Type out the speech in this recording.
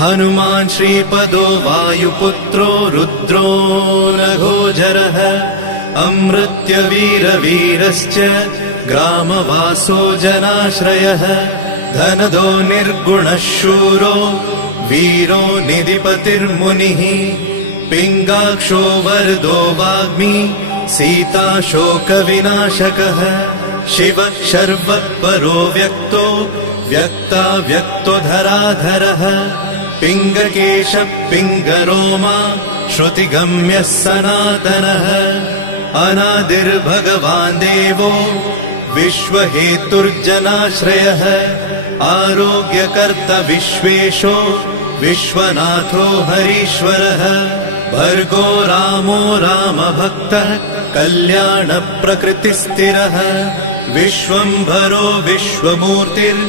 हनुमान् श्रीपदो वायुपुत्रो रुद्रो नघोजरः अमृत्यवीरवीरश्च ग्रामवासो जनाश्रयः धनदो निर्गुणः शूरो वीरो निधिपतिर्मुनिः पिङ्गाक्षो वरदो वाग्मी सीता शोकविनाशकः शिवः शर्वत्परो व्यक्तो व्यक्तो धराधरः पिङ्गकेशः पिङ्गरोमा श्रुतिगम्यः सनातनः अनादिर्भगवान् देवो विश्वहेतुर्जनाश्रयः आरोग्यकर्ता विश्वेशो विश्वनाथो हरीश्वरः भर्गो रामो रामभक्तः कल्याणप्रकृतिस्थिरः विश्वम्भरो विश्वमूर्तिर्